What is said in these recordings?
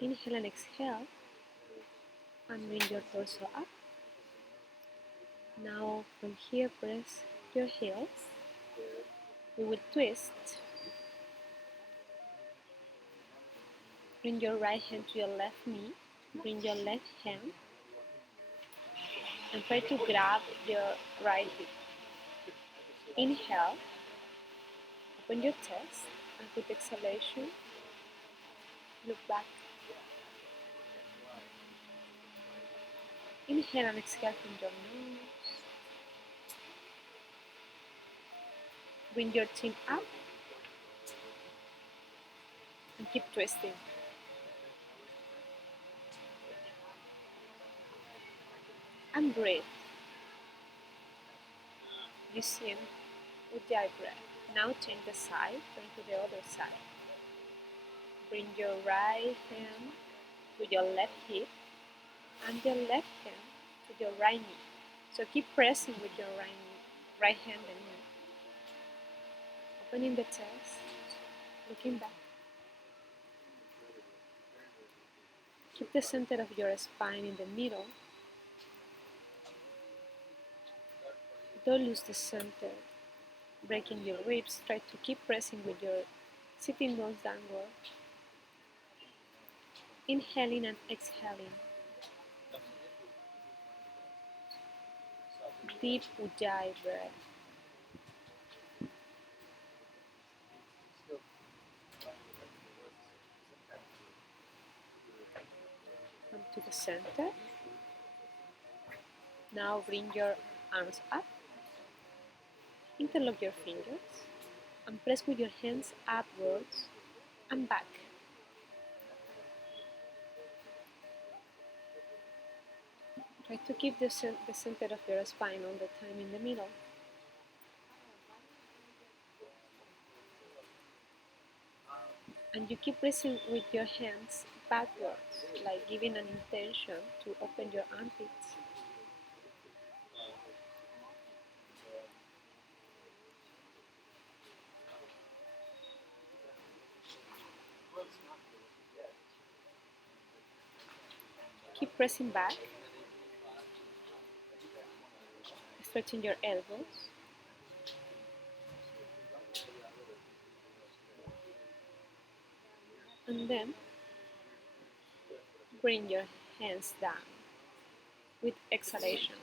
Inhale and exhale, and bring your torso up. Now from here, press your heels. We will twist. Bring your right hand to your left knee. Bring your left hand and try to grab your right hip. Inhale, open your chest, and with exhalation, look back. Inhale and exhale from your nose. Bring your chin up and keep twisting. And breathe. Using Ujjayi Breath. Now change the side, turn to the other side. Bring your right hand to your left hip and your left hand to your right knee. So keep pressing with your right hand and knee. Opening the chest, looking back. Keep the center of your spine in the middle. Don't lose the center. Breaking your ribs, try to keep pressing with your sitting bones downward. Inhaling and exhaling. Deep Ujjayi breath. Come to the center. Now bring your arms up. Interlock your fingers and press with your hands upwards and back. Try to keep the center of your spine all the time in the middle. And you keep pressing with your hands backwards, like giving an intention to open your armpits. Keep pressing back, stretching your elbows. And then bring your hands down with exhalation.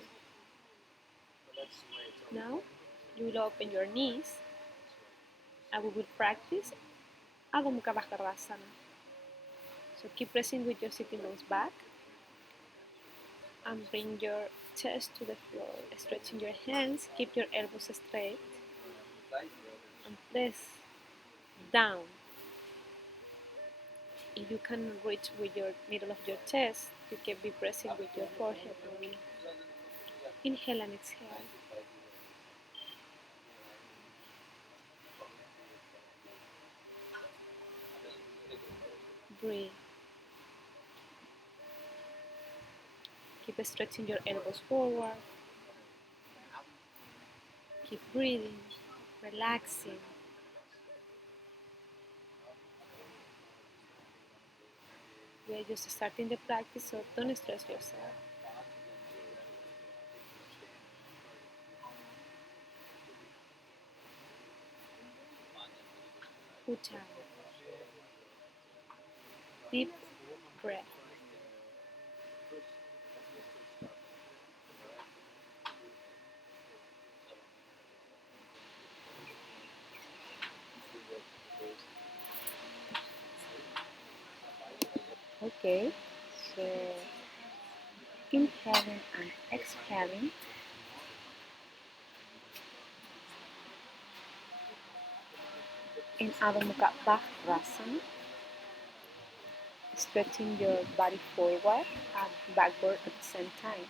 Now you will open your knees and we will practice Adho Mukha Bhakarasana. So keep pressing with your sitting bones back and bring your chest to the floor, stretching your hands, keep your elbows straight and press down. If you can reach with your middle of your chest, you can be pressing with your forehead only. Inhale and exhale. Breathe. Keep stretching your elbows forward. Keep breathing, relaxing. We are just starting the practice, so don't stress yourself. Ujjayi. Deep breath. Okay, so inhaling and exhaling. In Adho Mukha Bhakrasana, stretching your body forward and backward at the same time.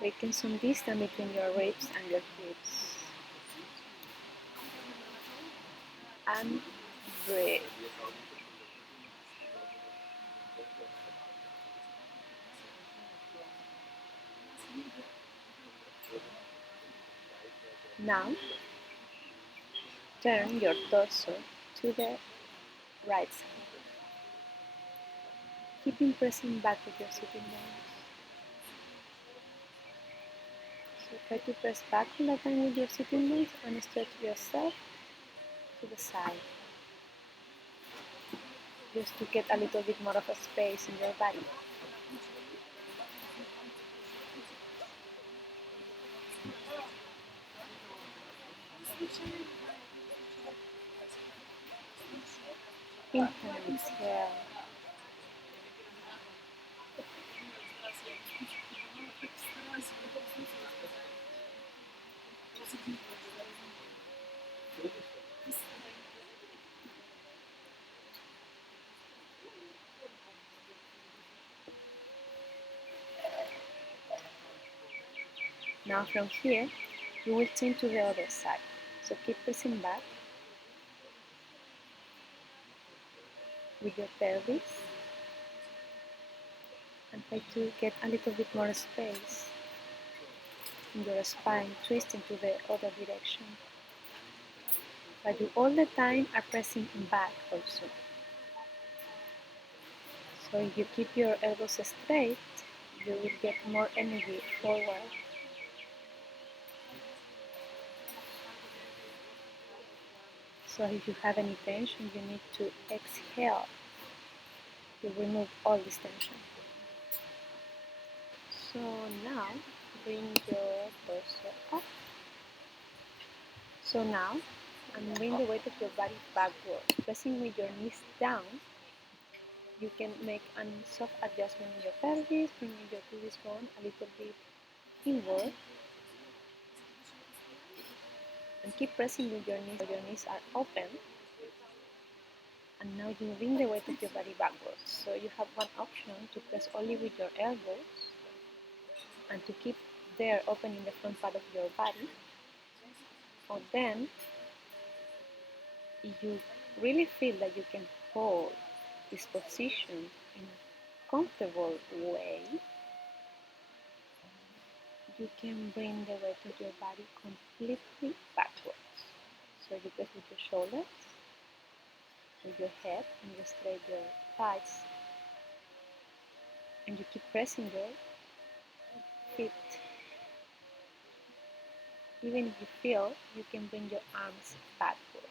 Making some distance between your ribs and your hips. And breathe. Now, turn your torso to the right side. Keeping pressing back with your sitting bones. So try to press back all the time with your sitting bones and stretch yourself to the side. Just to get a little bit more of a space in your body. Inhale and exhale. Now from here, you will turn to the other side. So keep pressing back with your pelvis and try to get a little bit more space in your spine, twisting to the other direction. But you all the time are pressing back also. So if you keep your elbows straight, you will get more energy forward. So if you have any tension, you need to exhale to remove all this tension. So now bring your torso up. So now and bring the weight of your body backward. Pressing with your knees down, you can make a soft adjustment in your pelvis, bringing your pelvis bone a little bit inward. And keep pressing with your knees so your knees are open. And now you bring the weight of your body backwards. So you have one option to press only with your elbows and to keep there open in the front part of your body. Or then, if you really feel that you can hold this position in a comfortable way, you can bring the weight of your body completely backwards. So you press with your shoulders, with your head, and you straighten your thighs. And you keep pressing your feet. Even if you feel, you can bring your arms backwards.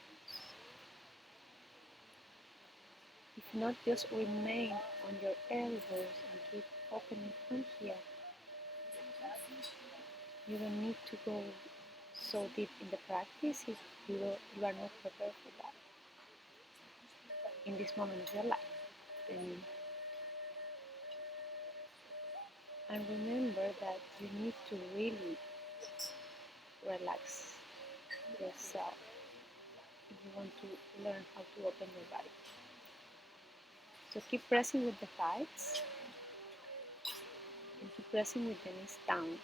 If not, just remain on your elbows and keep opening from here. You don't need to go so deep in the practice if you are not prepared for that in this moment of your life. And remember that you need to really relax yourself if you want to learn how to open your body. So keep pressing with the thighs and keep pressing with the knees down.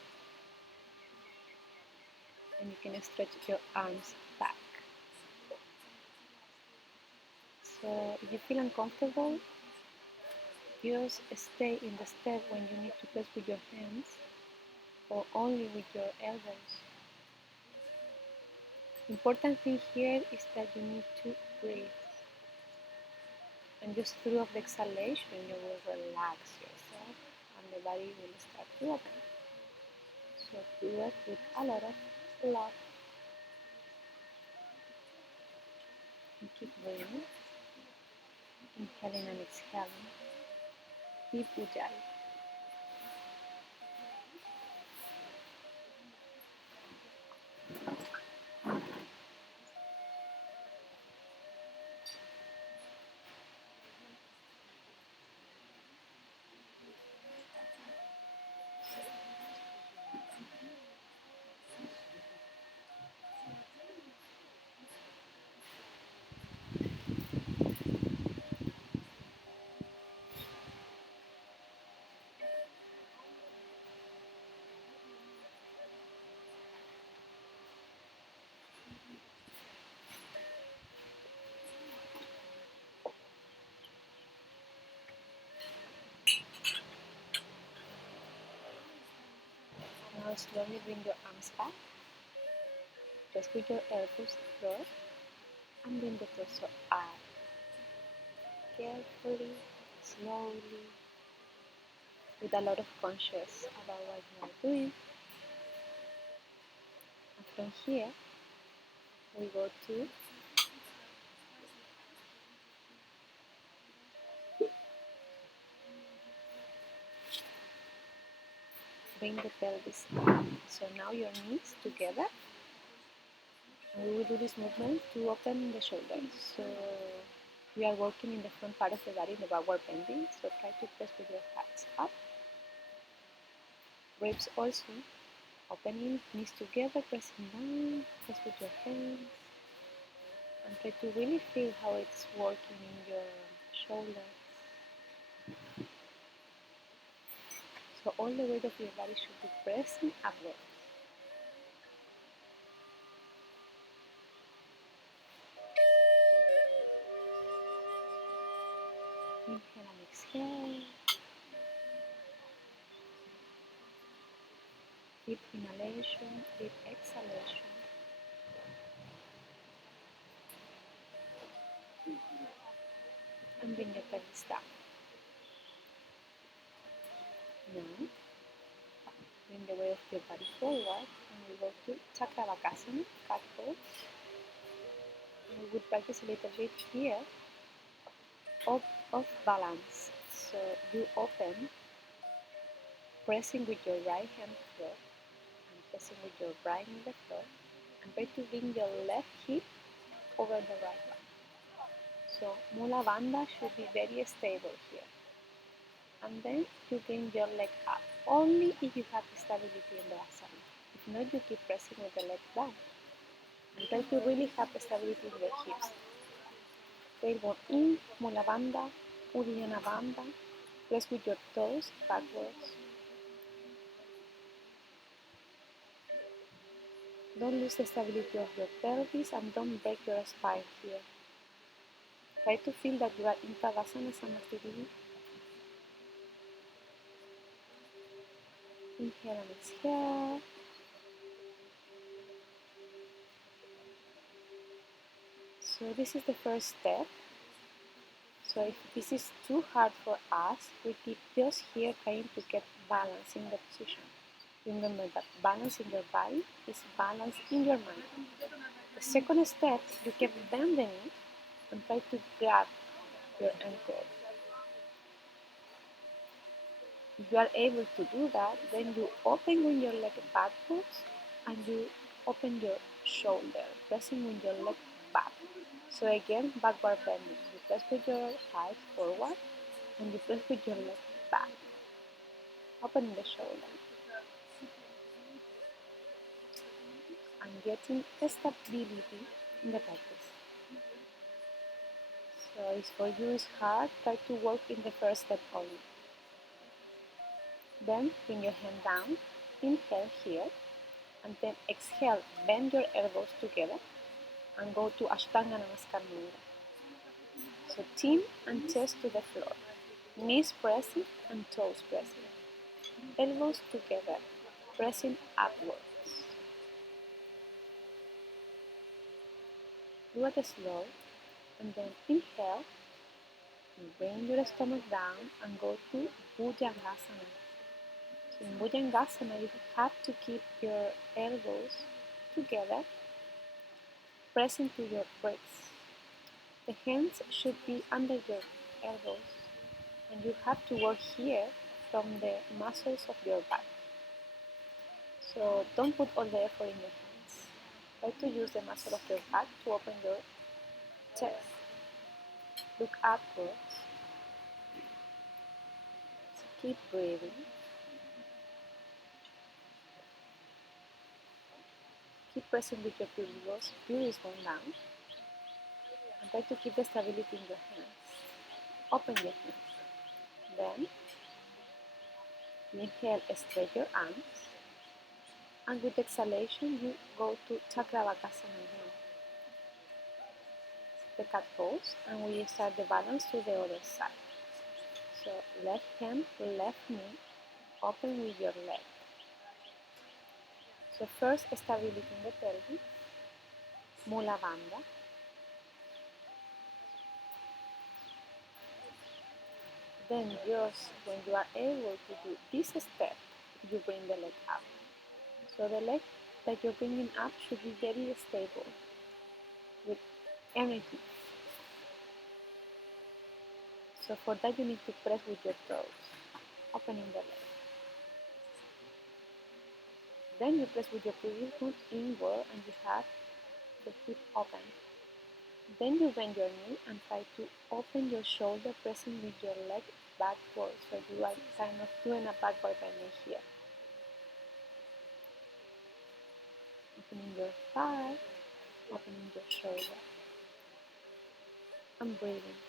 And you can stretch your arms back. So if you feel uncomfortable, just stay in the step when you need to press with your hands or only with your elbows. The important thing here is that you need to breathe. And just through the exhalation, you will relax yourself and the body will start to open. So do it with a lot of love. And keep breathing. Inhaling and exhaling. Deep Ujjayi. Now slowly bring your arms back. Just with your elbows to the floor. and bring the torso up, carefully, slowly, with a lot of conscious about what you are doing. And from here, we go to bring the pelvis up. So now your knees together, and we will do this movement to open the shoulders. So we are working in the front part of the body, in the backward bending. So try to press with your hands up. Ribs also opening, knees together, pressing down. Press with your hands, and try to really feel how it's working in your shoulders. So all the weight of your body should be pressing upwards. Inhale and exhale. Deep inhalation, deep exhalation. And bring the pelvis down. Now, bring the weight of your body forward, and we go to Chakravakasana, cat pose. And we will practice a little bit here of balance. So you open, pressing with your right hand floor, and pressing with your right on the floor, and try to bring your left hip over the right one. So Mula Bandha should be very stable here. And then you bring your leg up, only if you have stability in the asana. If not, you keep pressing with the leg down. And try to really have stability in the hips. Tailbone in, Mula Bandha, Uddiyana Bandha. Press with your toes backwards. Don't lose the stability of your pelvis and don't break your spine here. Try to feel that you are in Tadasana Samasthiti. Inhale and exhale. So this is the first step. So if this is too hard for us, we keep just here trying to get balance in the position. Remember that balance in your body is balance in your mind. The second step, you keep bend the knee and try to grab your ankle. If you are able to do that, then you open with your leg backwards and you open your shoulder, pressing with your leg back. So again, backward bending. You press with your side forward and you press with your leg back. Opening the shoulder. And getting stability in the practice. So if for you it's hard, try to work in the first step only. Then bring your hand down, inhale here, and then exhale, bend your elbows together and go to Ashtanga Namaskar Mudra. So chin and chest to the floor, knees pressing and toes pressing, elbows together, pressing upwards. Do it slow, and then inhale, and bring your stomach down and go to Bhujangasana. So in Bhujangasana, you have to keep your elbows together, pressing to your ribs. The hands should be under your elbows, and you have to work here from the muscles of your back. So don't put all the effort in your hands. Try to use the muscle of your back to open your chest. Look upwards. So keep breathing. Keep pressing with your puris bone down. And try to keep the stability in your hands. Open your hands. Then inhale, stretch your arms. And with exhalation, you go to Chakravakasana again. The cat pose, and we start the balance to the other side. So left hand, left knee, open with your leg. So first, stability in the pelvis, Mula Bandha. Then just when you are able to do this step, you bring the leg up. So the leg that you're bringing up should be very stable with energy. So for that you need to press with your toes, opening the leg. Then you press with your previous foot inward and you have the hip open. Then you bend your knee and try to open your shoulder, pressing with your leg backward. So you are kind of doing a backward bending here. Opening your thigh, opening your shoulder. And breathing.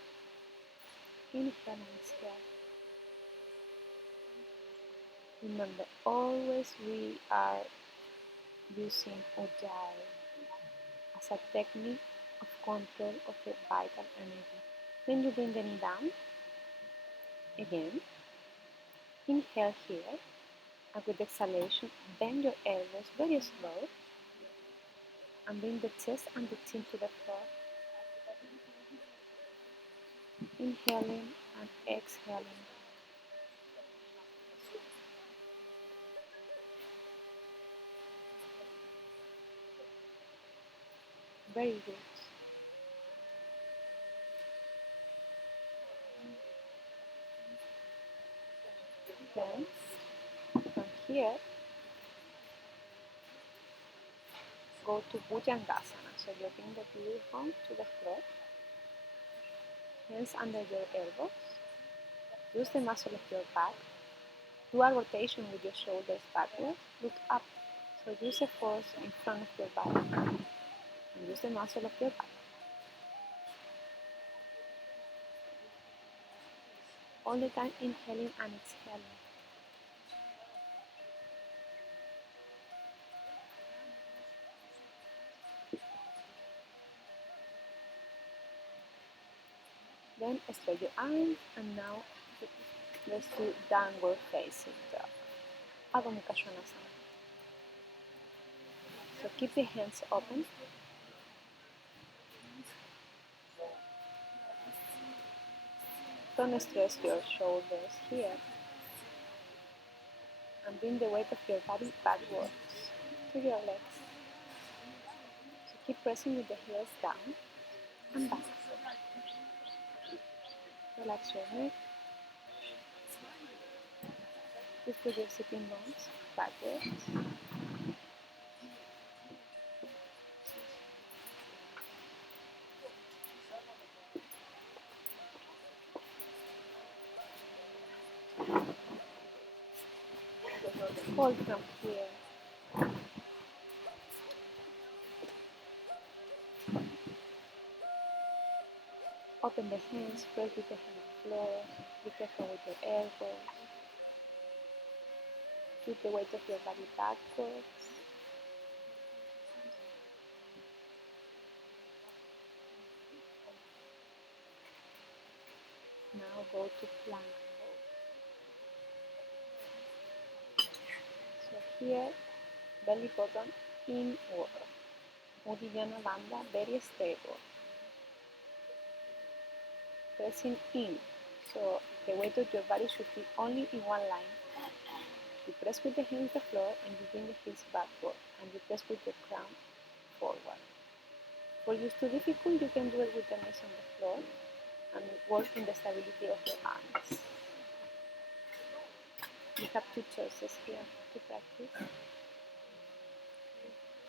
Inhale and exhale. Remember, always we are using Ujjayi as a technique of control of the vital energy. Then you bring the knee down. Again. Inhale here. And with exhalation, bend your elbows very slow. And bring the chest and the chin to the floor. Inhaling and exhaling. Very good. Then, from here, go to Bhujangasana. So you bring the tailbone to the floor. Hands under your elbows. Use the muscle of your back. Do a rotation with your shoulders backward. Look up. So use the force in front of your body. And use the muscle of your back. All the time inhaling and exhaling. Then stretch your arms and now let's do downward facing dog. Arunachala-India. So keep the hands open. Don't stress your shoulders here. And bring the weight of your body backwards to your legs. So keep pressing with the heels down and back. Relax your neck. Just put your sitting bones backwards. Hold from here. Open the hands, press with the hand on the floor. Be careful with your elbows. Keep the weight of your body backwards. Now go to plank pose. So here, belly button inward. Dhyana bandha, very stable. Pressing in. So the weight of your body should be only in one line. You press with the hands on the floor and you bring the heels backward and you press with your crown forward. For you too difficult, you can do it with the knees on the floor and work in the stability of your arms. You have two choices here to practice.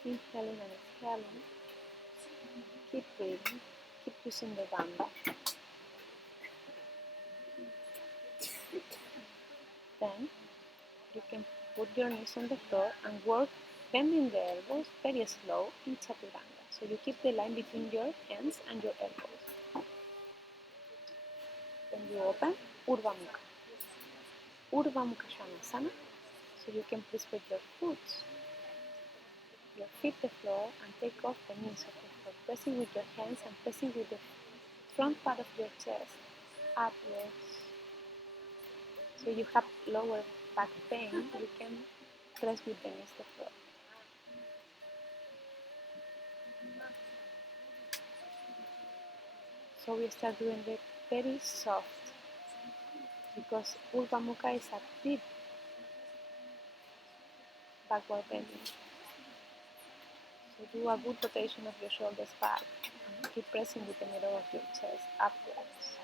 Inhaling and exhaling. Keep breathing. Keep using the bandha. Then you can put your knees on the floor and work bending the elbows very slow in chaturanga. So you keep the line between your hands and your elbows. Then you open Urdhva Mukha. Urdhva Mukha Svanasana. So you can please put your feet the floor and take off the knees of the floor, pressing with your hands and pressing with the front part of your chest upwards. So you have lower back pain, you can press with the knees the floor. So we start doing the very soft because Urdhva Mukha is a deep backward bending. So do a good rotation of your shoulders back and keep pressing with the middle of your chest upwards.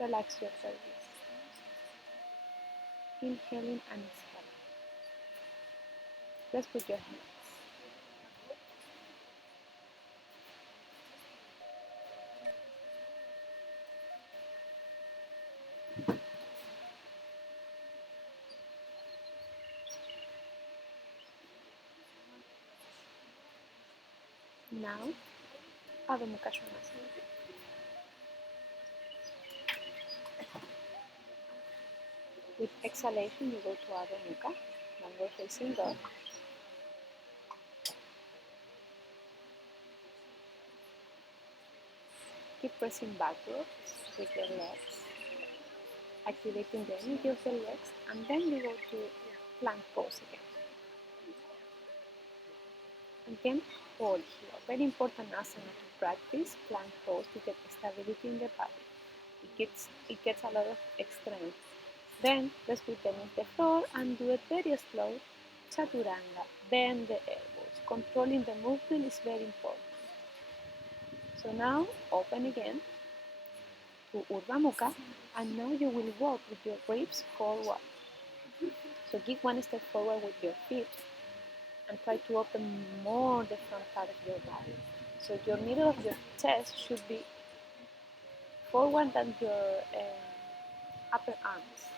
Relax your pelvis. Inhaling and exhaling. Let's put your hands. Now, Adho Mukha Svanasana. With exhalation, you go to Adho Mukha, downward facing dog. Keep pressing backwards with your legs, activating the energy of the legs, and then you go to plank pose again. Again, hold here. Very important asana to practice plank pose to get stability in the body. It gets a lot of strength. Then let's put them on the floor and do it very slow. Chaturanga. Bend the elbows. Controlling the movement is very important. So now open again to Urdhva Mukha, and now you will walk with your ribs forward. So give one step forward with your feet and try to open more the front part of your body. So your middle of your chest should be forward than your upper arms.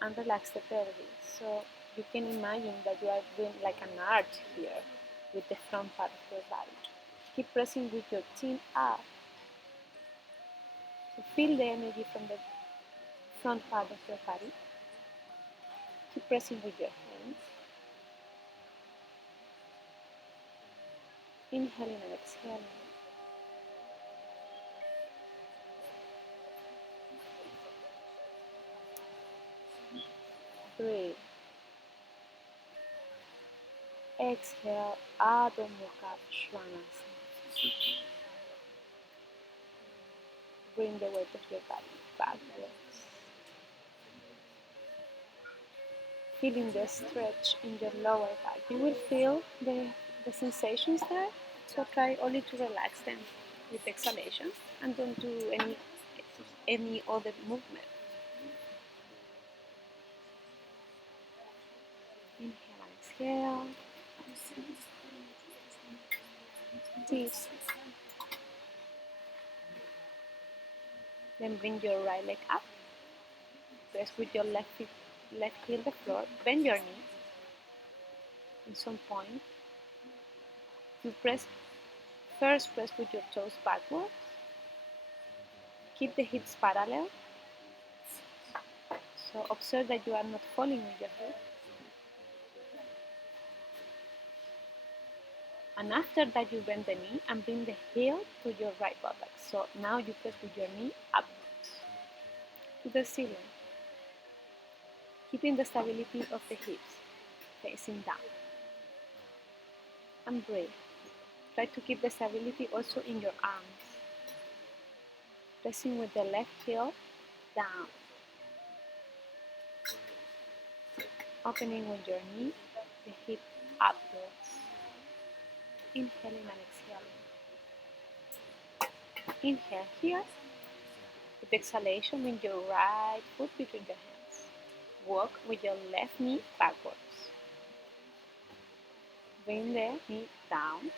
And relax the pelvis. So you can imagine that you are doing like an arch here with the front part of your body. Keep pressing with your chin up. So feel the energy from the front part of your body. Keep pressing with your hands. Inhaling and exhaling. Breathe. Exhale, Adho Mukha Svanasana. Bring the weight of your body backwards. Feeling the stretch in your lower back. You will feel the sensations there, so try only to relax them with exhalation and don't do any other movement. Inhale and exhale. Deep. Then bring your right leg up. Press with your left heel the floor. Bend your knee. In some point, you first press with your toes backwards. Keep the hips parallel. So observe that you are not falling with your hip. And after that, you bend the knee and bring the heel to your right buttocks. So now you press with your knee upwards to the ceiling, keeping the stability of the hips facing down. And breathe. Try to keep the stability also in your arms. Pressing with the left heel down. Opening with your knee, the hip upwards. Inhaling and exhaling. Inhale here. With exhalation, bring your right foot between your hands. Walk with your left knee backwards. Bring the knee down.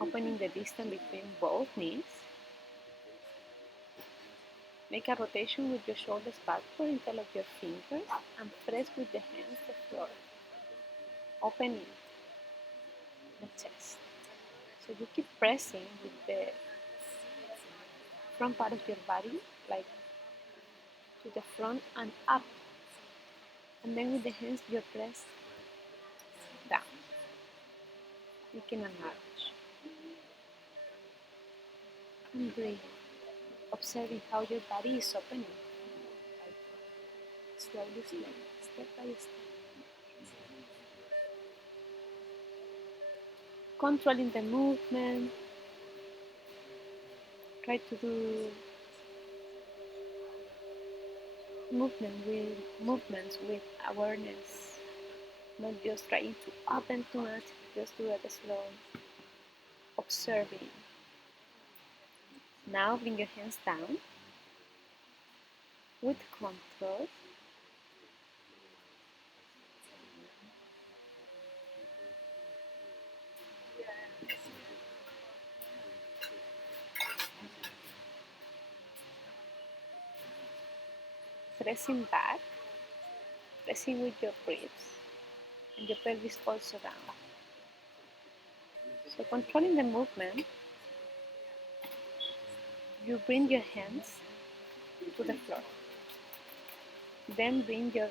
Opening the distance between both knees. Make a rotation with your shoulders backward in front of your fingers and press with the hands the floor. Opening the chest. So you keep pressing with the front part of your body, like to the front and up. And then with the hands you press down, making an arch. And breathe, observing how your body is opening. Like slowly, step by step. Controlling the movement. Try to do movements with awareness, not just trying to open too much, just do it slow, observing. Now bring your hands down with control. Pressing back, pressing with your ribs and your pelvis also down. So controlling the movement, you bring your hands to the floor. Then bring your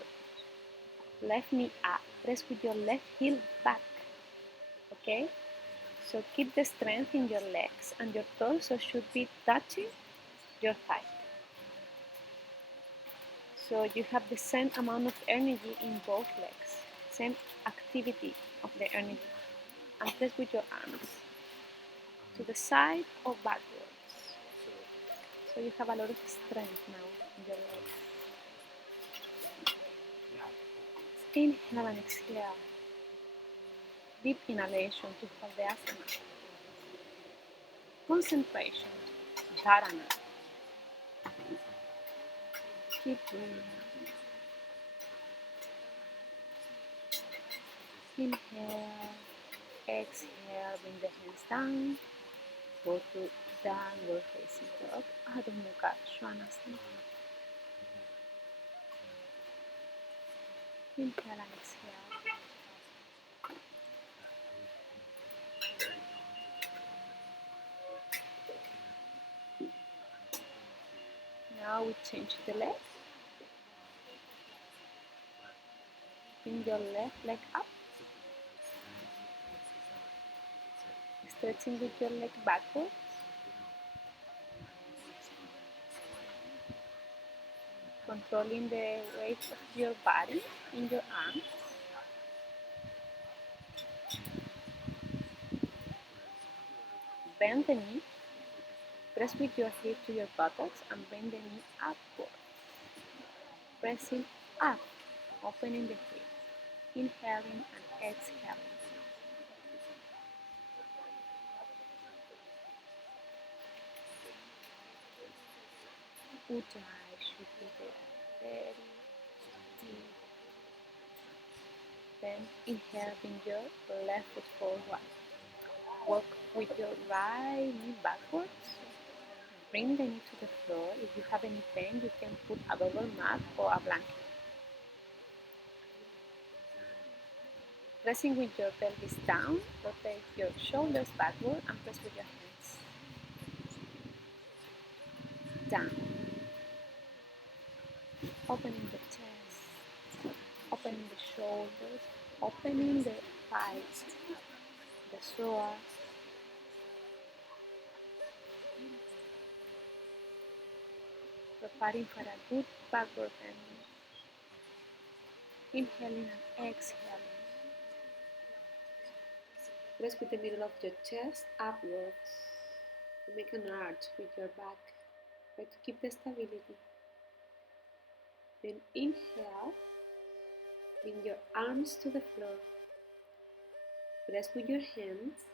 left knee up, press with your left heel back, okay? So keep the strength in your legs and your torso should be touching your thigh. So you have the same amount of energy in both legs, same activity of the energy. And press with your arms to the side or backwards. So you have a lot of strength now in your legs. Inhale and exhale. Deep inhalation to hold the asana. Concentration. Dhyana. Keep breathing. Inhale. Exhale. Bring the hands down. Go to downward facing dog. Arunachala-India. Inhale and exhale. Now we change the leg. Bring your left leg up. Stretching with your leg backwards. Controlling the weight of your body in your arms. Bend the knee. Press with your hip to your buttocks and bring the knee upward. Pressing up, opening the hip. Inhaling and exhaling. Ujjayi should be there. Very deep. Then inhale, bring your left foot forward. Walk with your right knee backwards. Bring the knee to the floor. If you have any pain, you can put a bubble mat or a blanket. Pressing with your pelvis down, rotate your shoulders backward and press with your hands. Down. Opening the chest, opening the shoulders, opening the thighs, the psoas. Preparing for a good backward bend. Inhaling and exhaling. Press with the middle of your chest upwards. Make an arch with your back. Try to keep the stability. Then inhale. Bring your arms to the floor. Press with your hands.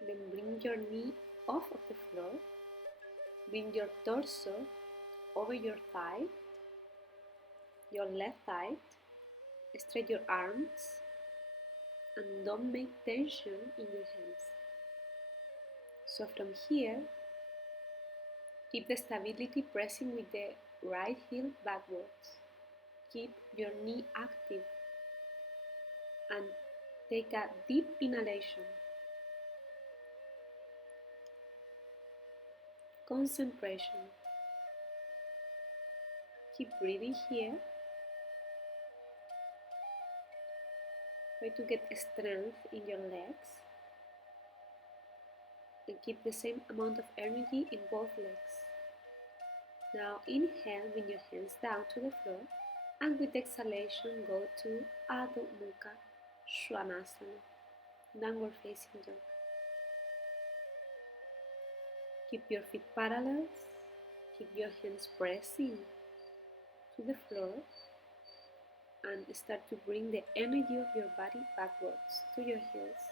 Then bring your knee off of the floor. Bring your torso over your thigh, your left thigh. Stretch your arms and don't make tension in your hands. So from here, keep the stability pressing with the right heel backwards. Keep your knee active and take a deep inhalation. Concentration. Keep breathing here. Try to get strength in your legs and keep the same amount of energy in both legs. Now inhale, bring your hands down to the floor and with exhalation go to Arunachala-India, downward facing dog. Keep your feet parallel. Keep your hands pressing to the floor and start to bring the energy of your body backwards to your heels.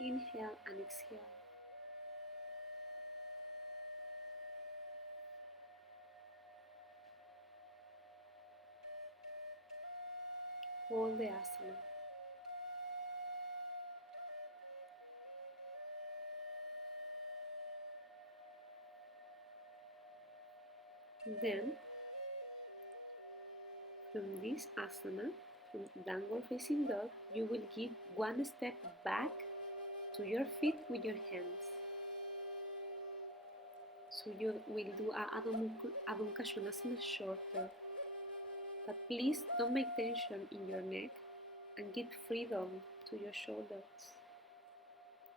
Inhale and exhale. Hold the asana. Then, from this asana, from downward facing dog, you will give one step back to your feet with your hands. So you will do a Adho Mukha shorter, but please don't make tension in your neck and give freedom to your shoulders.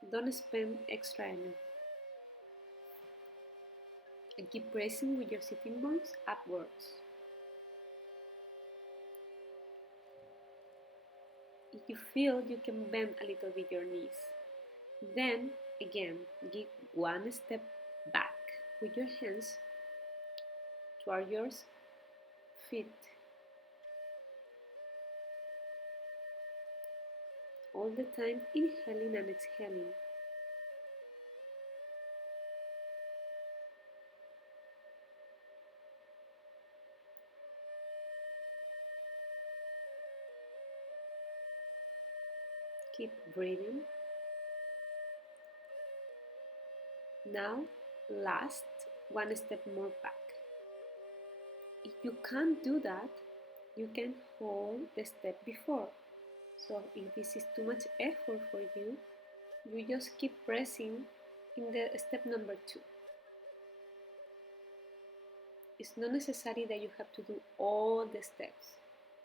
Don't spend extra energy. And keep pressing with your sitting bones upwards. If you feel, you can bend a little bit your knees. Then, again, give one step back with your hands toward your feet. All the time inhaling and exhaling. Keep breathing. Now, last, one step more back. If you can't do that, you can hold the step before. So if this is too much effort for you, you just keep pressing in the step number 2. It's not necessary that you have to do all the steps.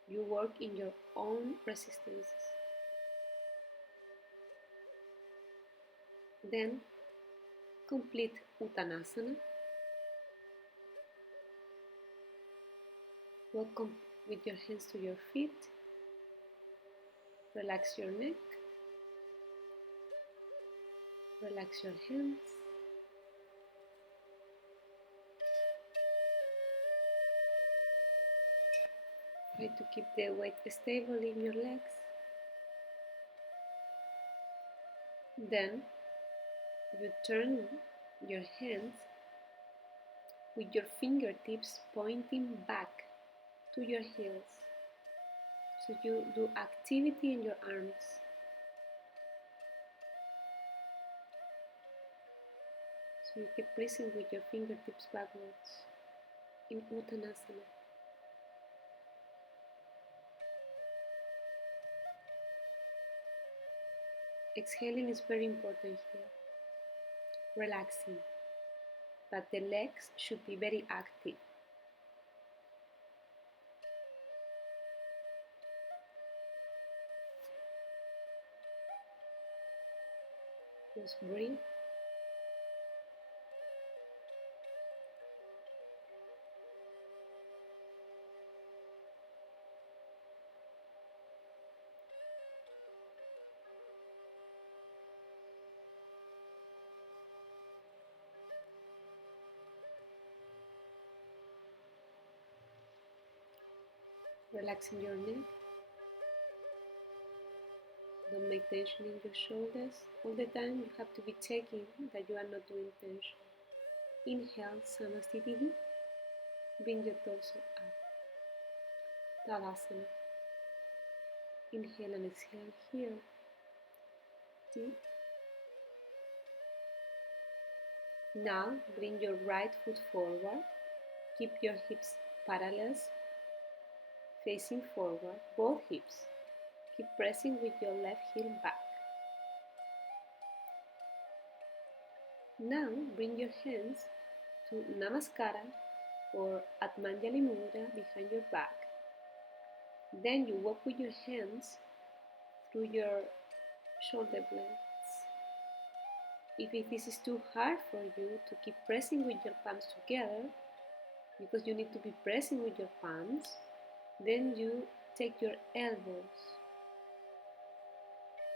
You work in your own resistances. Then complete Uttanasana. Welcome with your hands to your feet. Relax your neck. Relax your hands. Try to keep the weight stable in your legs. Then you turn your hands with your fingertips pointing back to your heels. So you do activity in your arms. So you keep pressing with your fingertips backwards in Uttanasana. Exhaling is very important here. Relaxing. But the legs should be very active. Just breathe. Relaxing your neck. Don't make tension in your shoulders. All the time you have to be checking that you are not doing tension. Inhale, Samasthiti. Bring your torso up. Tadasana. Inhale and exhale here. Deep. Now bring your right foot forward. Keep your hips parallel, facing forward, both hips. Keep pressing with your left heel back. Now bring your hands to Namaskara or Atmanjali Mudra behind your back. Then you walk with your hands through your shoulder blades. If this is too hard for you to keep pressing with your palms together, because you need to be pressing with your palms, then you take your elbows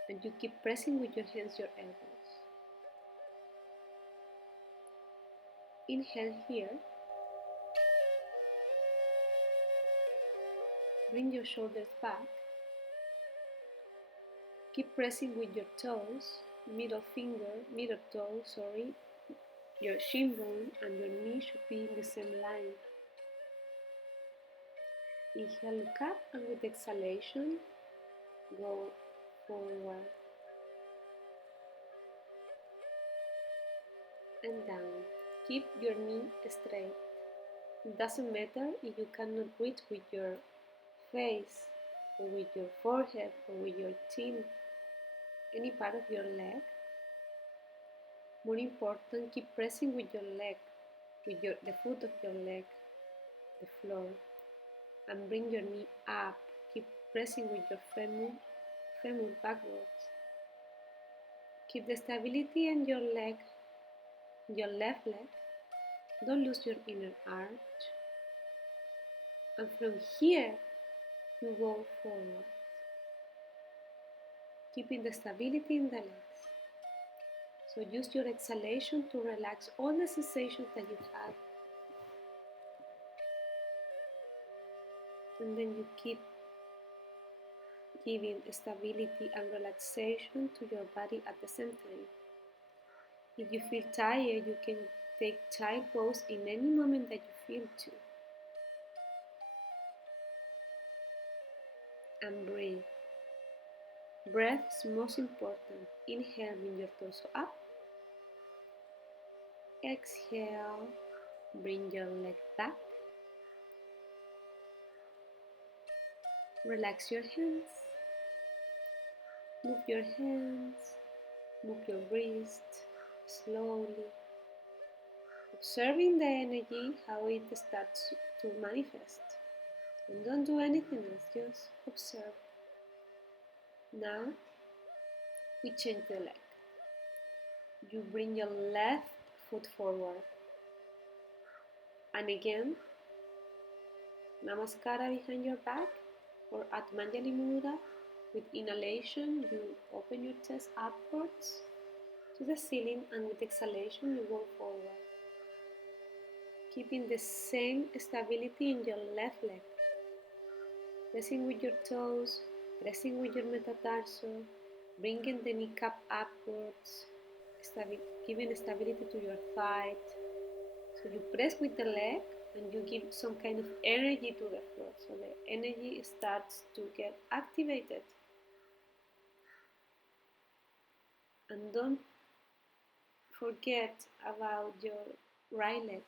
and you keep pressing with your hands your elbows. Inhale here. Bring your shoulders back. Keep pressing with your toes, middle toe, your shin bone and your knee should be in the same line. Inhale, look up, and with exhalation, go forward and down. Keep your knee straight. It doesn't matter if you cannot reach with your face or with your forehead or with your chin, any part of your leg. More important, keep pressing with your leg, with the foot of your leg, the floor, and bring your knee up. Keep pressing with your femur backwards. Keep the stability in your leg, your left leg. Don't lose your inner arch. And from here, you go forward, keeping the stability in the legs. So use your exhalation to relax all the sensations that you have. And then you keep giving stability and relaxation to your body at the same time. If you feel tired, you can take child pose in any moment that you feel to. And breathe. Breath is most important. Inhale, bring your torso up. Exhale, bring your leg back. Relax your hands. Move your hands. Move your wrist slowly. Observing the energy, how it starts to manifest. And don't do anything else, just observe. Now, we change the leg. You bring your left foot forward. And again, Namaskara behind your back or Atmanjali Mudra. With inhalation, you open your chest upwards to the ceiling, and with exhalation, you go forward. Keeping the same stability in your left leg. Pressing with your toes, pressing with your metatarsal, bringing the kneecap upwards, giving stability to your thigh. So you press with the leg and you give some kind of energy to the floor. So the energy starts to get activated. And don't forget about your right leg.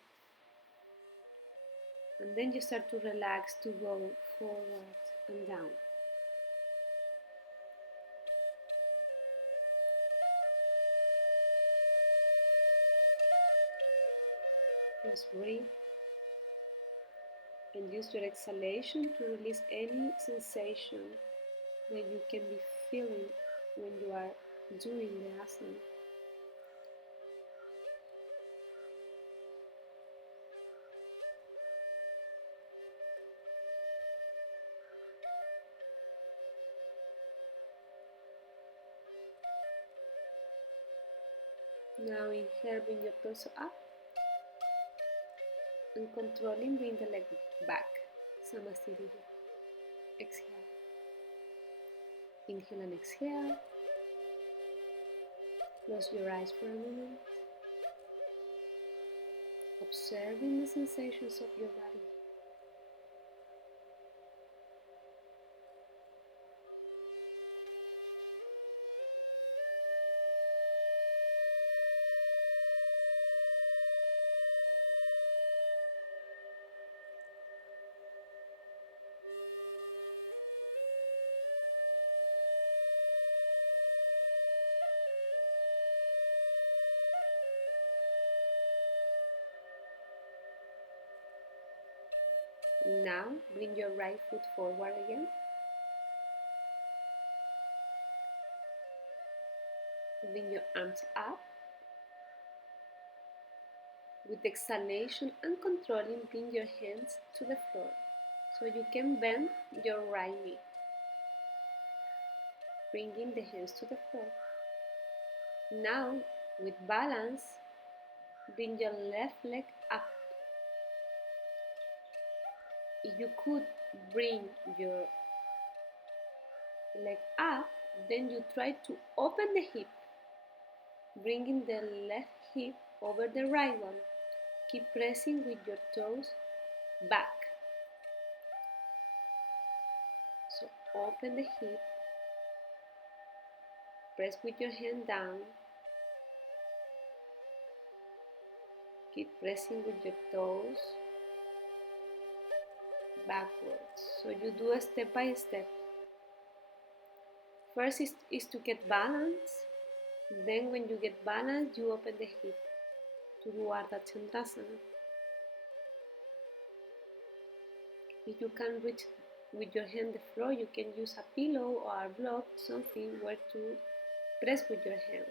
And then you start to relax, to go forward and down. Just breathe and use your exhalation to release any sensation that you can be feeling when you are doing the asana. Now inhale, bring your torso up, and controlling, bring the leg back, Samasthiti. Exhale. Inhale and exhale. Close your eyes for a moment. Observing the sensations of your body. Now, bring your right foot forward again. Bring your arms up. With exhalation and controlling, bring your hands to the floor so you can bend your right knee. Bringing the hands to the floor. Now, with balance, Bring your left leg up. If you could bring your leg up, then you try to open the hip, bringing the left hip over the right one. Keep pressing with your toes back. So open the hip, press with your hand down, keep pressing with your toes backwards. So you do a step by step. First is to get balance. Then when you get balance, you open the hip to do Ardha Chandrasana. If you can't reach with your hand the floor, you can use a pillow or a block, something where to press with your hand.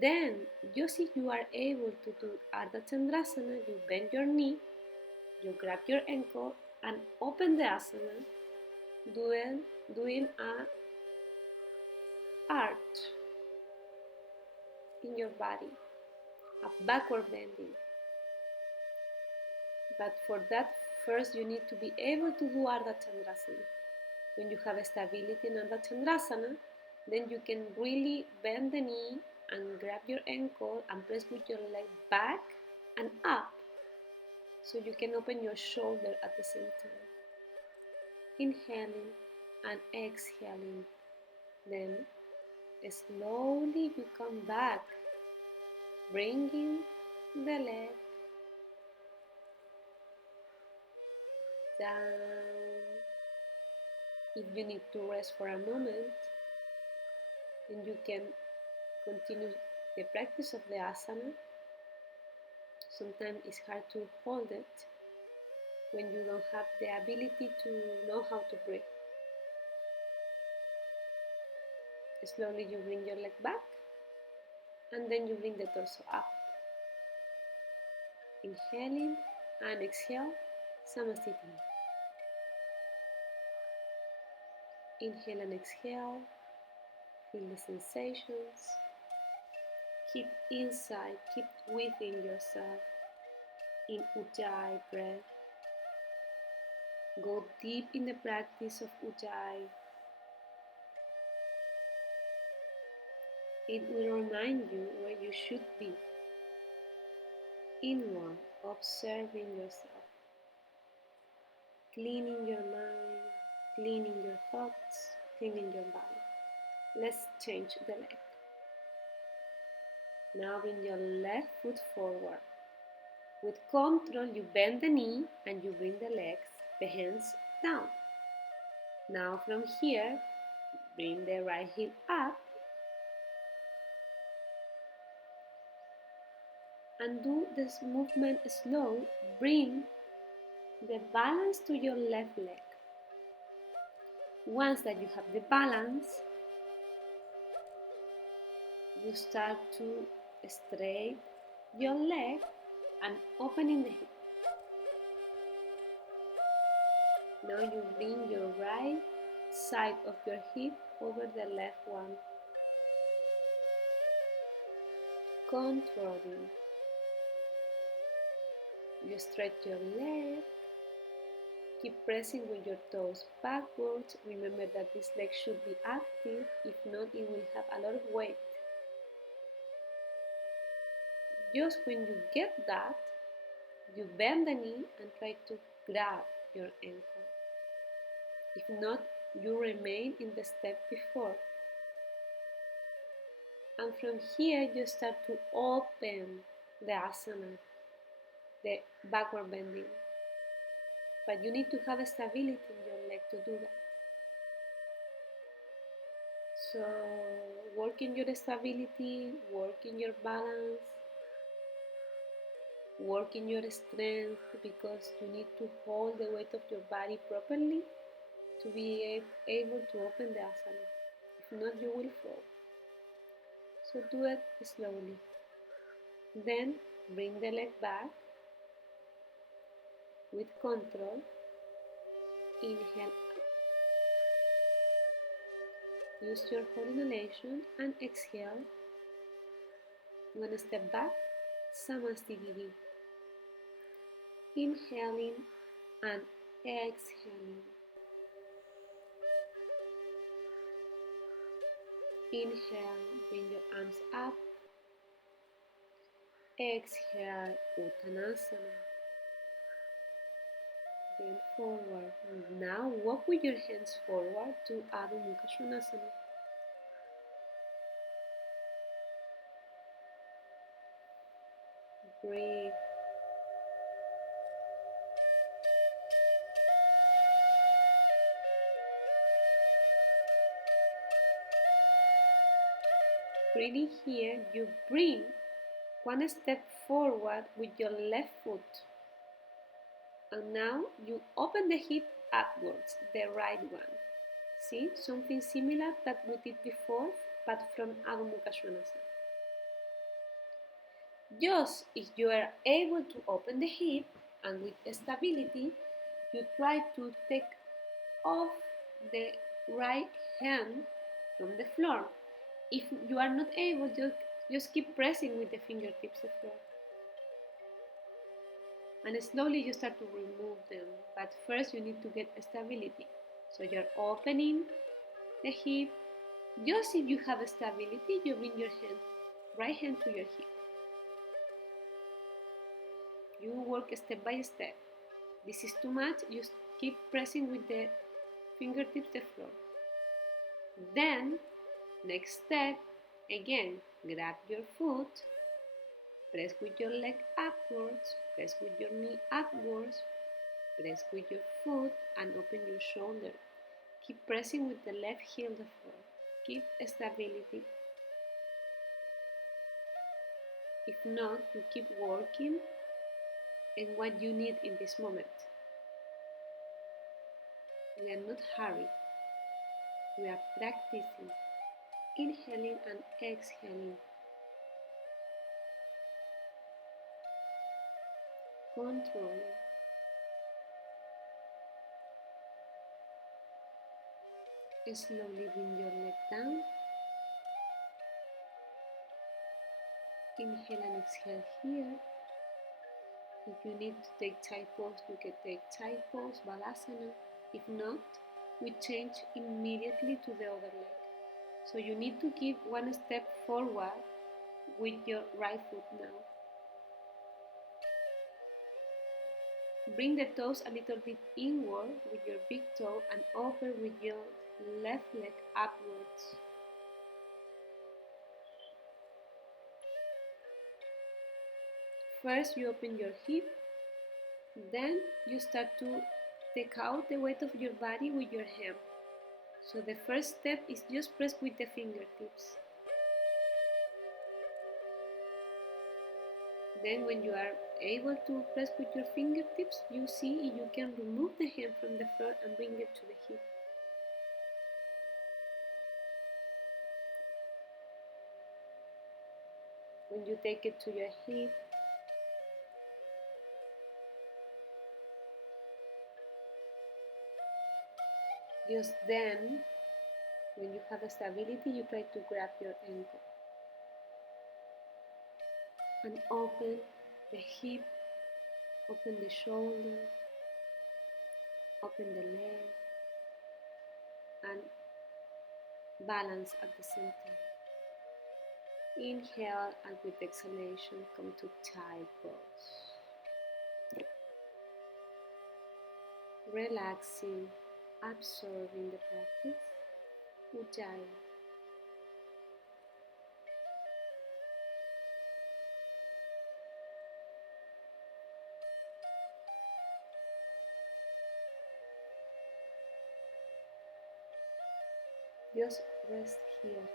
Then, just if you are able to do Ardha Chandrasana, you bend your knee, you grab your ankle and open the asana, doing a arch in your body, a backward bending. But for that, first you need to be able to do Ardha Chandrasana. When you have stability in Ardha Chandrasana, then you can really bend the knee and grab your ankle and press with your leg back and up, so you can open your shoulder at the same time. Inhaling and exhaling. Then slowly you come back, bringing the leg down. If you need to rest for a moment, then you can continue the practice of the asana. Sometimes it's hard to hold it when you don't have the ability to know how to breathe. Slowly you bring your leg back and then you bring the torso up. Inhaling and exhale, Samasthiti. Inhale and exhale, feel the sensations. Keep inside, keep within yourself in Ujjayi Breath. Go deep in the practice of Ujjayi. It will remind you where you should be. Inward, observing yourself. Cleaning your mind, cleaning your thoughts, cleaning your body. Let's change the leg. Now bring your left foot forward. With control, you bend the knee and you bring the hands down. Now from here, bring the right heel up and do this movement slow. Bring the balance to your left leg. Once that you have the balance, you start to straighten your leg and opening the hip. Now you bring your right side of your hip over the left one. Controlling. You stretch your leg. Keep pressing with your toes backwards. Remember that this leg should be active. If not, it will have a lot of weight. Just when you get that, you bend the knee and try to grab your ankle. If not, you remain in the step before. And from here, you start to open the asana, the backward bending. But you need to have a stability in your leg to do that. So, working your stability, working your balance, working your strength, because you need to hold the weight of your body properly to be able to open the asana. If not, you will fall. So do it slowly. Then bring the leg back with control. Inhale up. Use your whole inhalation and exhale. I'm going to step back, Samasthiti. Inhaling and exhaling. Inhale, bring your arms up. Exhale, Uttanasana. Then forward. Now walk with your hands forward to Arunachala-India. Breathe. Breathing here, you bring one step forward with your left foot. And now you open the hip upwards, the right one. See, something similar that we did before, but from Arunachala-India. Just if you are able to open the hip and with stability, you try to take off the right hand from the floor. If you are not able, just keep pressing with the fingertips the floor. And slowly you start to remove them. But first you need to get stability. So you're opening the hip. Just if you have stability, you bring your hand, right hand to your hip. You work step by step. This is too much, you keep pressing with the fingertips the floor. Then, next step, again, grab your foot, press with your leg upwards, press with your knee upwards, press with your foot and open your shoulder. Keep pressing with the left heel the floor. Keep stability. If not, you keep working in what you need in this moment. We are not hurried. We are practicing, inhaling and exhaling. Controlling. Slowly bring your leg down. Inhale and exhale here. If you need to take side pose, you can take side pose, Balasana. If not, we change immediately to the other leg. So you need to keep one step forward with your right foot now. Bring the toes a little bit inward with your big toe and open with your left leg upwards. First you open your hip, then you start to take out the weight of your body with your hand. So the first step is just press with the fingertips. Then when you are able to press with your fingertips, you see if you can remove the hand from the floor and bring it to the hip. When you take it to your hip, just then, when you have a stability, you try to grab your ankle. And open the hip, open the shoulder, open the leg, and balance at the same time. Inhale and with exhalation come to child pose. Relaxing, absorbing the practice. Ujjayi. Just rest here.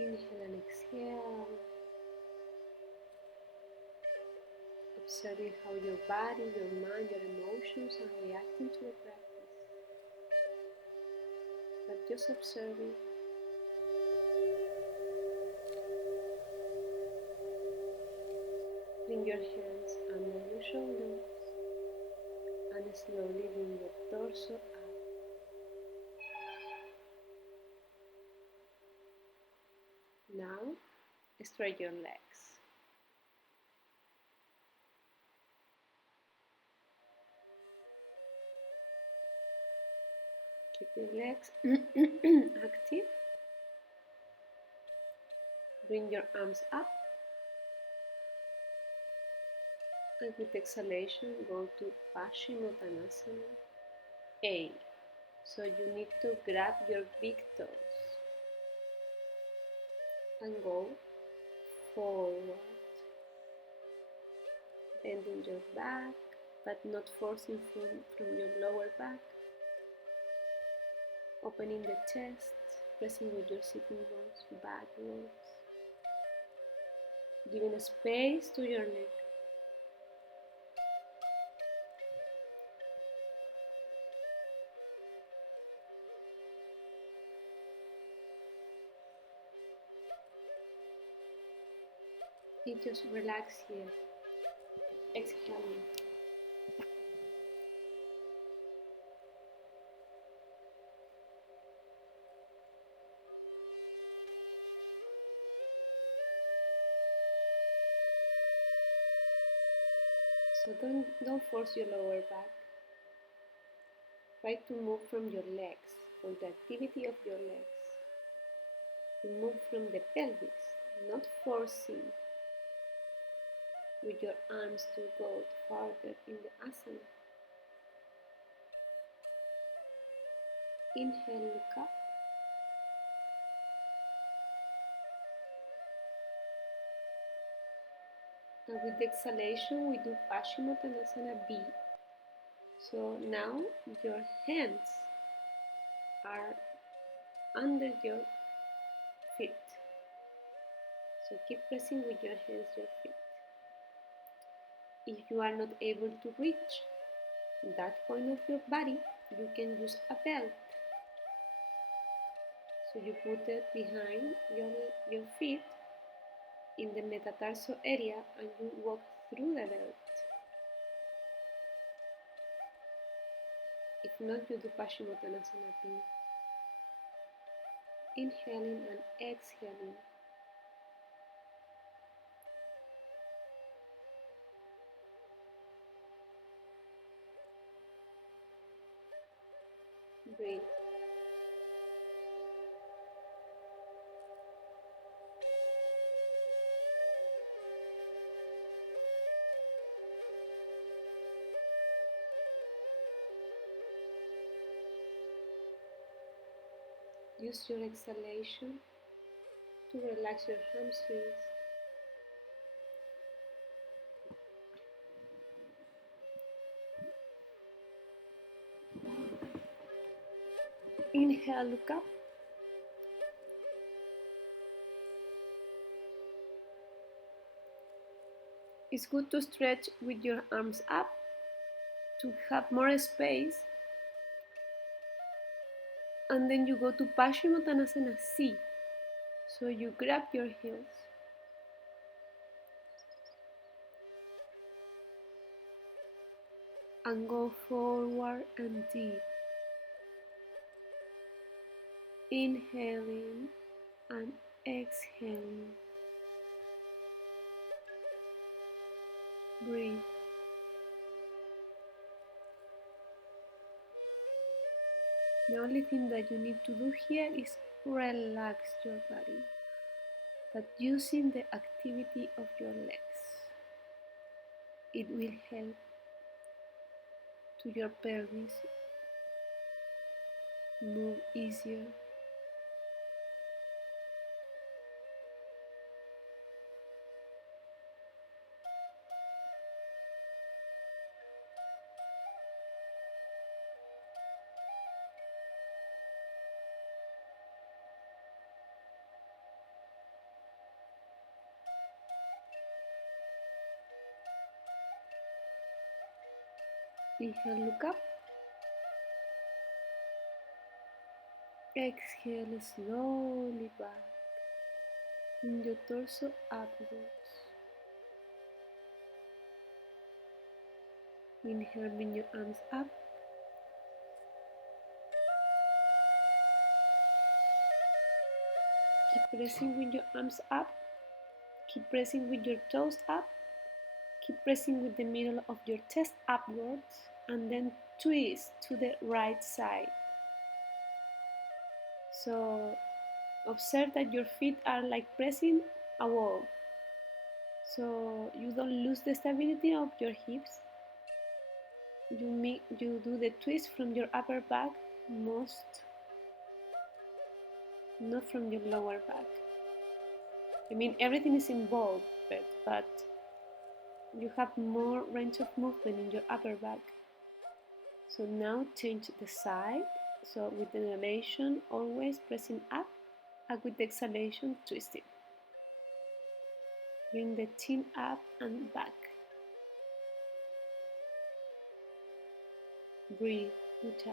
Inhale and exhale. Observing how your body, your mind, your emotions are reacting to the practice. But just observing. Bring your hands under your shoulders and slowly bring your torso up. Now, stretch your legs. Keep your legs active. Bring your arms up. And with exhalation, go to Paschimottanasana A. So you need to grab your big toes and go forward, bending your back, but not forcing from your lower back. Opening the chest, pressing with your sitting bones backwards, giving a space to your neck. And just relax here. Exhaling. So don't force your lower back. Try to move from your legs, from the activity of your legs. Move from the pelvis, not forcing with your arms to go farther in the asana. Inhale, look up. And with the exhalation, we do Paschimottanasana B. So now your hands are under your feet. So keep pressing with your hands your feet. If you are not able to reach that point of your body, you can use a belt. So you put it behind your feet in the metatarsal area and you walk through the belt. If not, you do Paschimottanasana B. Inhaling and exhaling. Breathe. Use your exhalation to relax your hamstrings. Inhale, look up. It's good to stretch with your arms up to have more space. And then you go to Paschimottanasana C. So you grab your heels. And go forward and deep. Inhaling and exhaling. Breathe. The only thing that you need to do here is relax your body, but using the activity of your legs. It will help to your pelvis move easier. Inhale, look up. Exhale slowly back. Bring your torso upwards. Inhale, bring your arms up. Keep pressing with your arms up. Keep pressing with your toes up. Keep pressing with the middle of your chest upwards. And then twist to the right side. So observe that your feet are like pressing a wall. So you don't lose the stability of your hips. You do the twist from your upper back most, not from your lower back. I mean, everything is involved, but you have more range of movement in your upper back. So now change the side. So with the inhalation, always pressing up, and with the exhalation, twisting. Bring the chin up and back. Breathe, Ujjayi.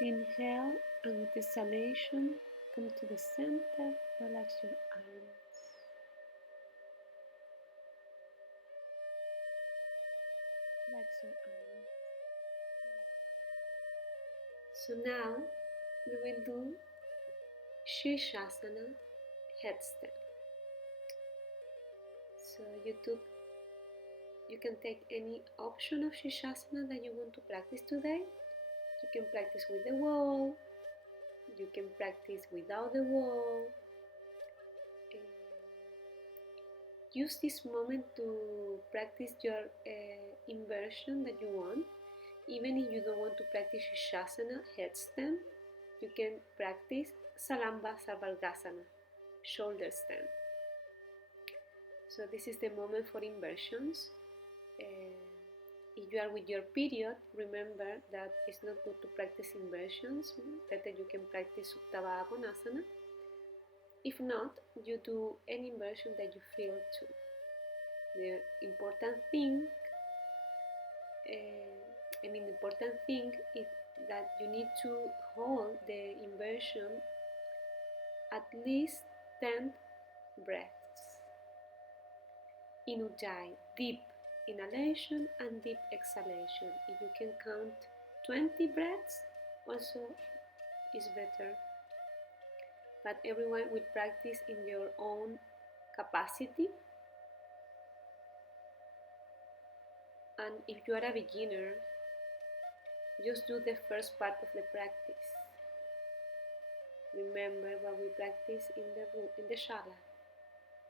Inhale, and with exhalation, come to the center, relax your arms. Relax your arms. So now we will do Shirshasana headstand. So you can take any option of Shirshasana that you want to practice today. You can practice with the wall. You can practice without the wall. Use this moment to practice your inversion that you want. Even if you don't want to practice Shirshasana headstand, you can practice Salamba Sarvargasana shoulder stand. So this is the moment for inversions. If you are with your period, remember that it's not good to practice inversions. Better you can practice Supta Baddha Konasana. If not, you do any inversion that you feel to. The important thing is that you need to hold the inversion at least 10 breaths. In Ujjayi, deep inhalation and deep exhalation. If you can count 20 breaths, also is better. But everyone will practice in your own capacity. And if you are a beginner, just do the first part of the practice. Remember what we practice in the shala,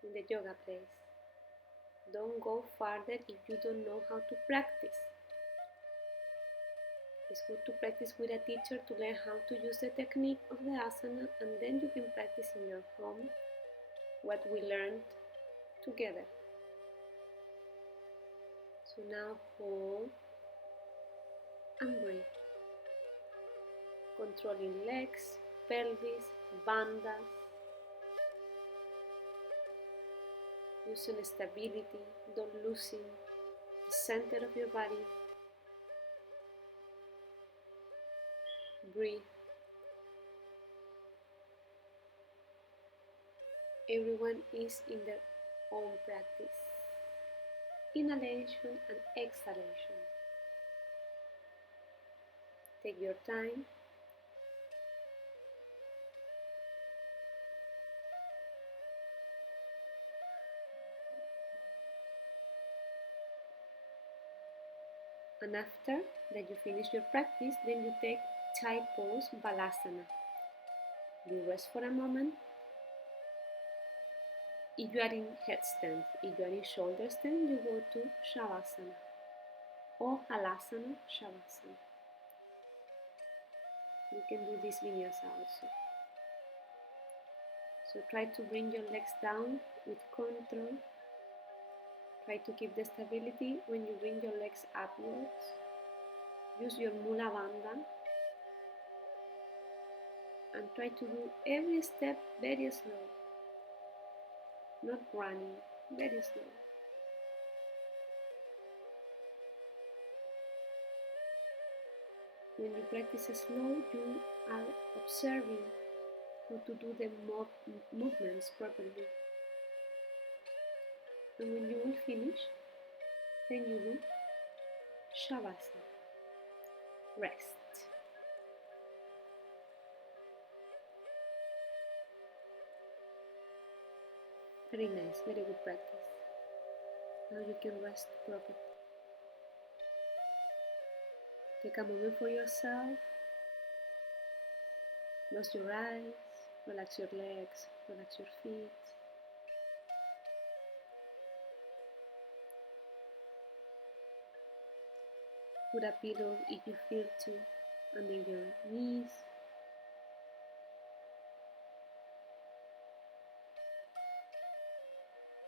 in the yoga place. Don't go further if you don't know how to practice. It's good to practice with a teacher to learn how to use the technique of the asana, and then you can practice in your home what we learned together. So now hold and breathe. Controlling legs, pelvis, bandhas. Using stability, don't losing the center of your body. Breathe. Everyone is in their own practice. Inhalation and exhalation. Take your time. And after that you finish your practice, then you take Chai pose, Balasana. You rest for a moment. If you are in headstand, if you are in shoulder stand, you go to Shavasana or Halasana, Shavasana. You can do this vinyasa also. So try to bring your legs down with control. Try to keep the stability when you bring your legs upwards. Use your Mula Bandha and try to do every step very slow, not running, very slow. When you practice slow, you are observing how to do the movements properly. And when you will finish, then you do Shavasana, rest. Very nice, very good practice. Now you can rest properly. Take a moment for yourself. Close your eyes, relax your legs, relax your feet. Put a pillow if you feel to under your knees.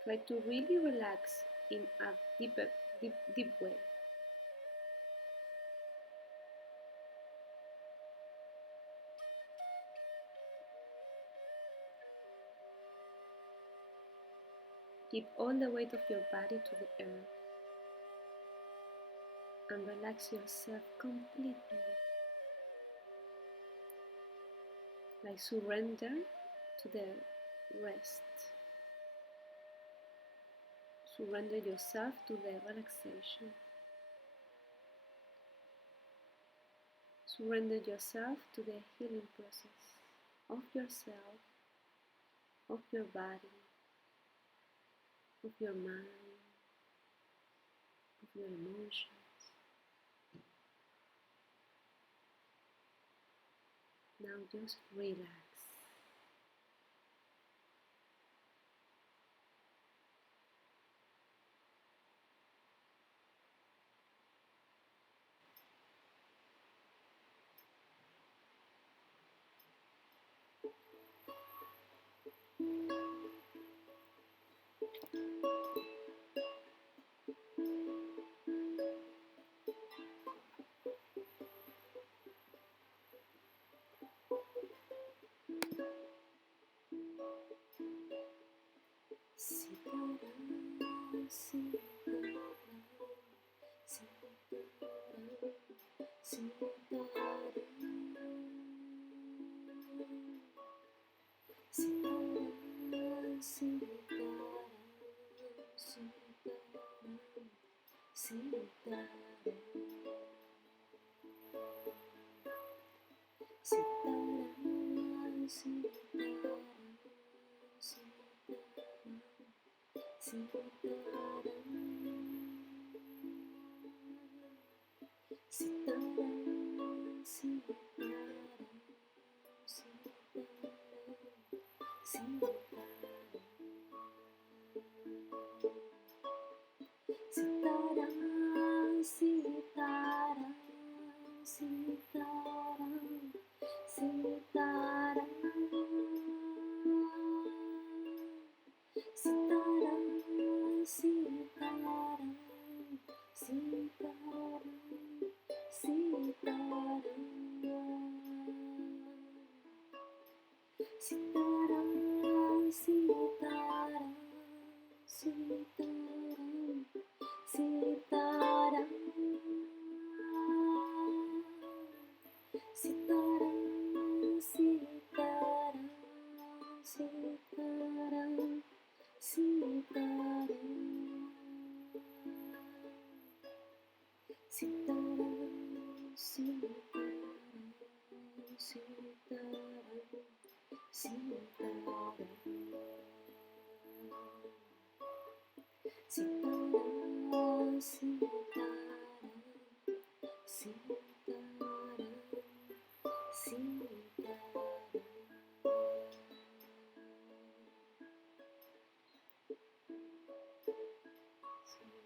Try to really relax in a deep way. Give all the weight of your body to the earth and relax yourself completely. Like surrender to the rest. Surrender yourself to the relaxation. Surrender yourself to the healing process of yourself, of your body, of your mind, of your emotions. Now just relax.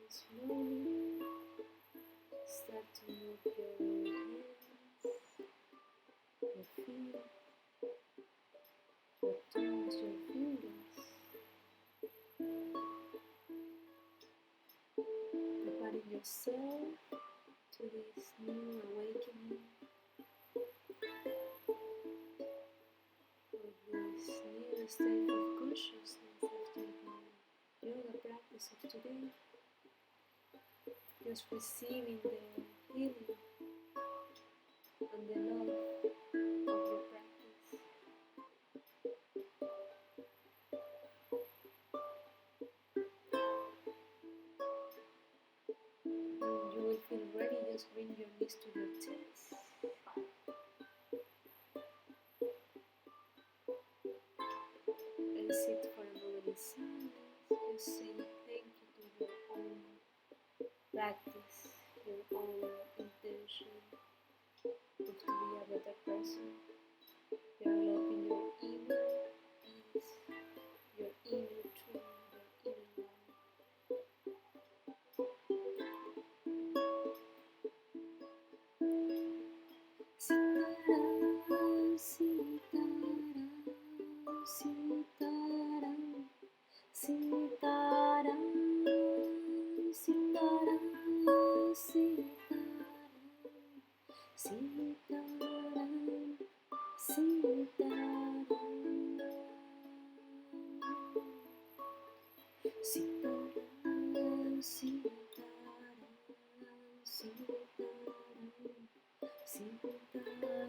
Slowly start to move your hands, your feet, your toes, your fingers. soul to this new awakening of this new state of consciousness after the yoga practice of today. Just receiving the healing and the love of your practice. When you will feel ready, just bring your knees to your chest. And sit for a moment in silence, just saying thank you to your own practice, your own intention of to be a better person, developing your inner peace, your inner truth, your inner light. Sitaram, Sitaram, Sitaram, Sitaram, Sitaram, Sitaram, Sitaram, Sitaram, Sitaram,